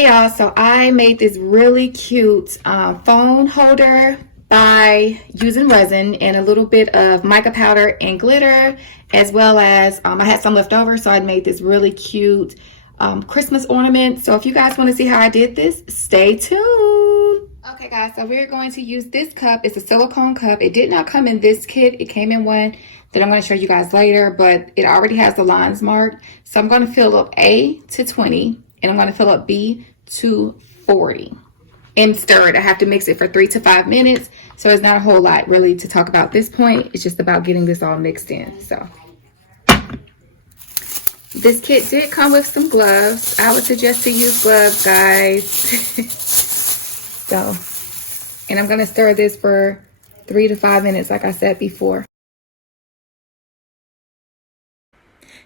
Hey y'all, so I made this really cute phone holder by using resin and a little bit of mica powder and glitter, as well as I had some left over, so I made this really cute Christmas ornament. So if you guys want to see how I did this, stay tuned. Okay guys, so we're going to use this cup. It's a silicone cup. It did not come in this kit. It came in one that I'm going to show you guys later, but it already has the lines marked. So I'm going to fill up A to 20. And I'm going to fill up B to 40 and stir it. I have to mix it for 3 to 5 minutes. So it's not a whole lot really to talk about at this point. It's just about getting this all mixed in. So this kit did come with some gloves. I would suggest to use gloves, guys. So, and I'm going to stir this for 3 to 5 minutes, like I said before.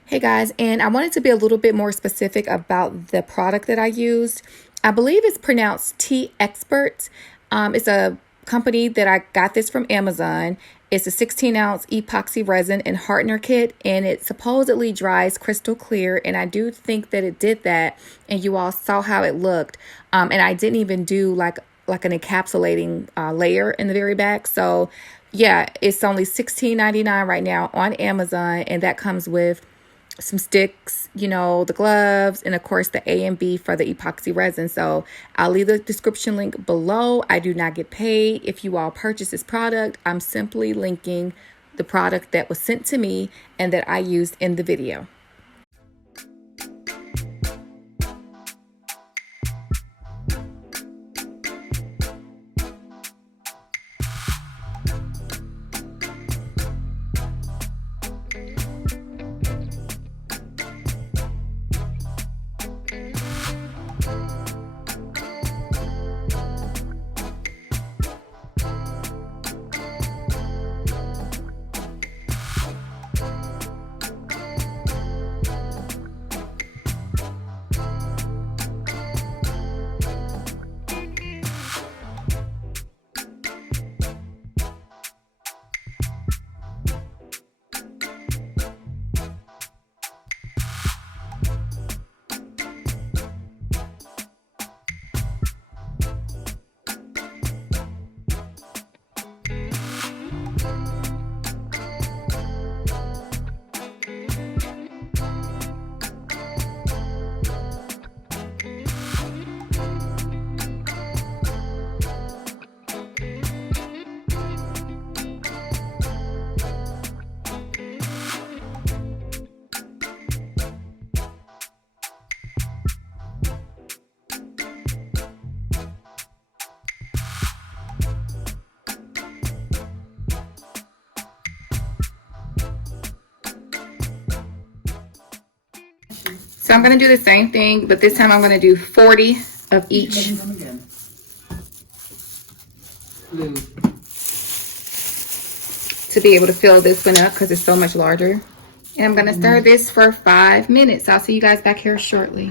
Hey guys, and I wanted to be a little bit more specific about the product that I used. I believe it's pronounced Teexpert. It's a company that I got this from Amazon. It's a 16-ounce epoxy resin and hardener kit, and it supposedly dries crystal clear, and I do think that it did that, and you all saw how it looked. And I didn't even do like an encapsulating layer in the very back. So yeah, it's only $16.99 right now on Amazon, and that comes with some sticks, you know, the gloves, and of course the A and B for the epoxy resin. So I'll leave the description link below. I do not get paid if you all purchase this product. I'm simply linking the product that was sent to me and that I used in the video. So I'm going to do the same thing, but this time I'm going to do 40 of each. To be able to fill this one up because it's so much larger. And I'm going to stir this for 5 minutes. I'll see you guys back here shortly.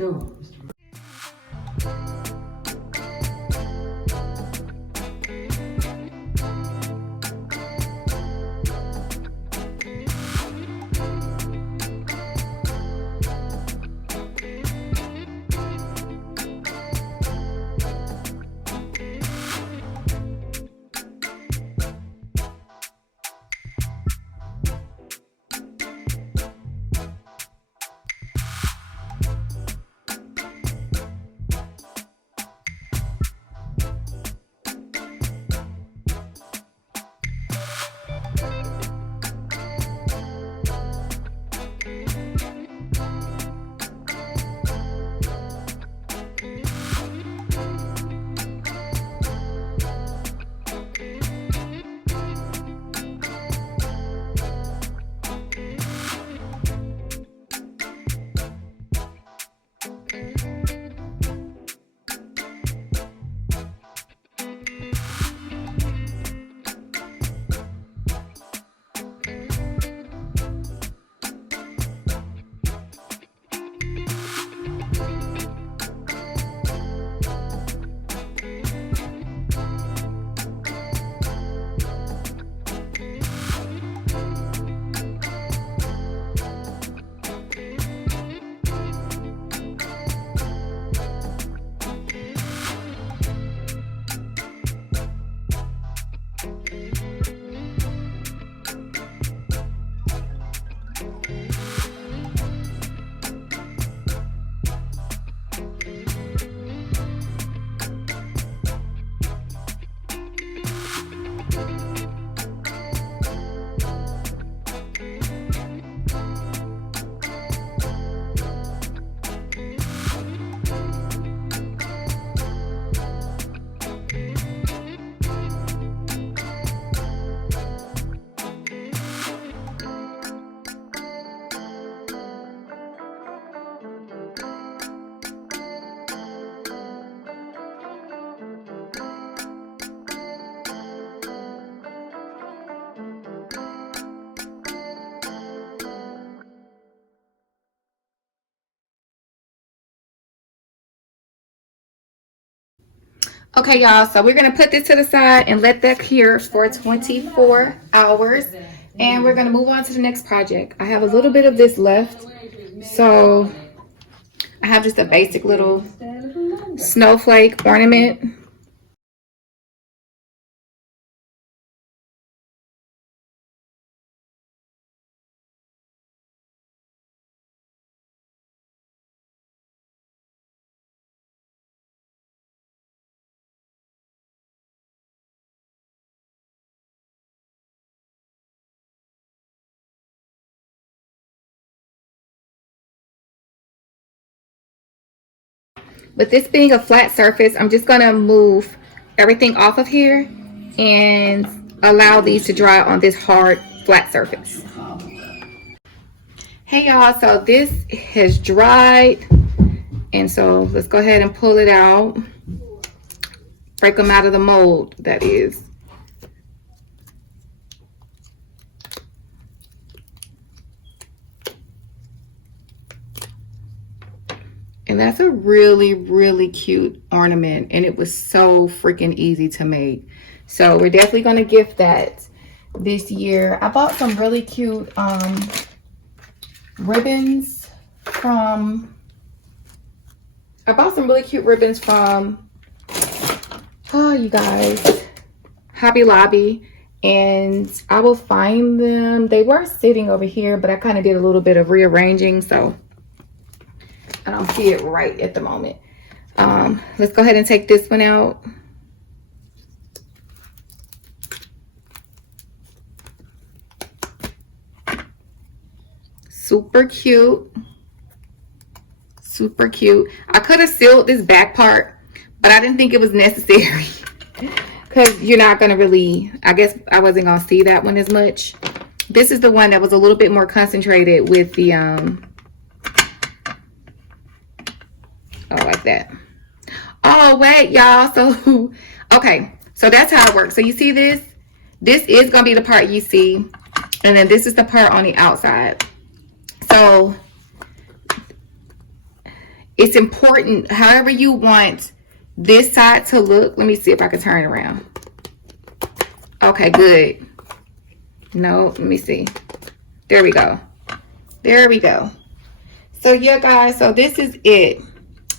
Okay, y'all, so we're gonna put this to the side and let that cure for 24 hours. And we're gonna move on to the next project. I have a little bit of this left. So I have just a basic little snowflake ornament. With this being a flat surface, I'm just gonna move everything off of here and allow these to dry on this hard flat surface. Hey y'all, so this has dried, and so let's go ahead and pull it out. Break them out of the mold, that is. And that's a really, really cute ornament, and it was so freaking easy to make. So we're definitely gonna gift that this year. I bought some really cute ribbons from, oh, you guys, Hobby Lobby, and I will find them. They were sitting over here, but I kind of did a little bit of rearranging, so I don't see it right at the moment. Let's go ahead and take this one out. Super cute. Super cute. I could have sealed this back part, but I didn't think it was necessary because you're not going to really, I guess I wasn't going to see that one as much. This is the one that was a little bit more concentrated with the, oh, like that. Oh, wait, y'all. So, okay. So that's how it works. So you see this? This is going to be the part you see. And then this is the part on the outside. So it's important, however you want this side to look. Let me see if I can turn it around. Okay, good. No, let me see. There we go. There we go. So yeah, guys, so this is it.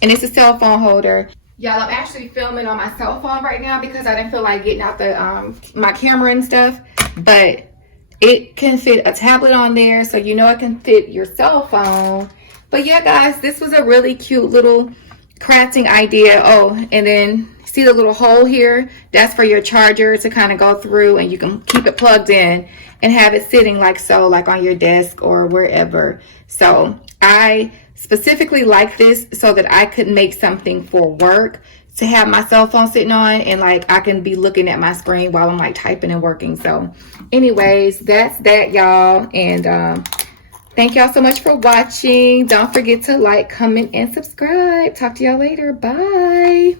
And it's a cell phone holder. Y'all, I'm actually filming on my cell phone right now because I didn't feel like getting out the my camera and stuff. But it can fit a tablet on there, so you know it can fit your cell phone. But yeah, guys, this was a really cute little crafting idea. Oh, and then see the little hole here? That's for your charger to kind of go through, and you can keep it plugged in and have it sitting like so, like on your desk or wherever. So I specifically like this so that I could make something for work to have my cell phone sitting on, and like I can be looking at my screen while I'm like typing and working. So anyways, that's that, y'all. And thank y'all so much for watching. Don't forget to like, comment, and subscribe. Talk to y'all later. Bye.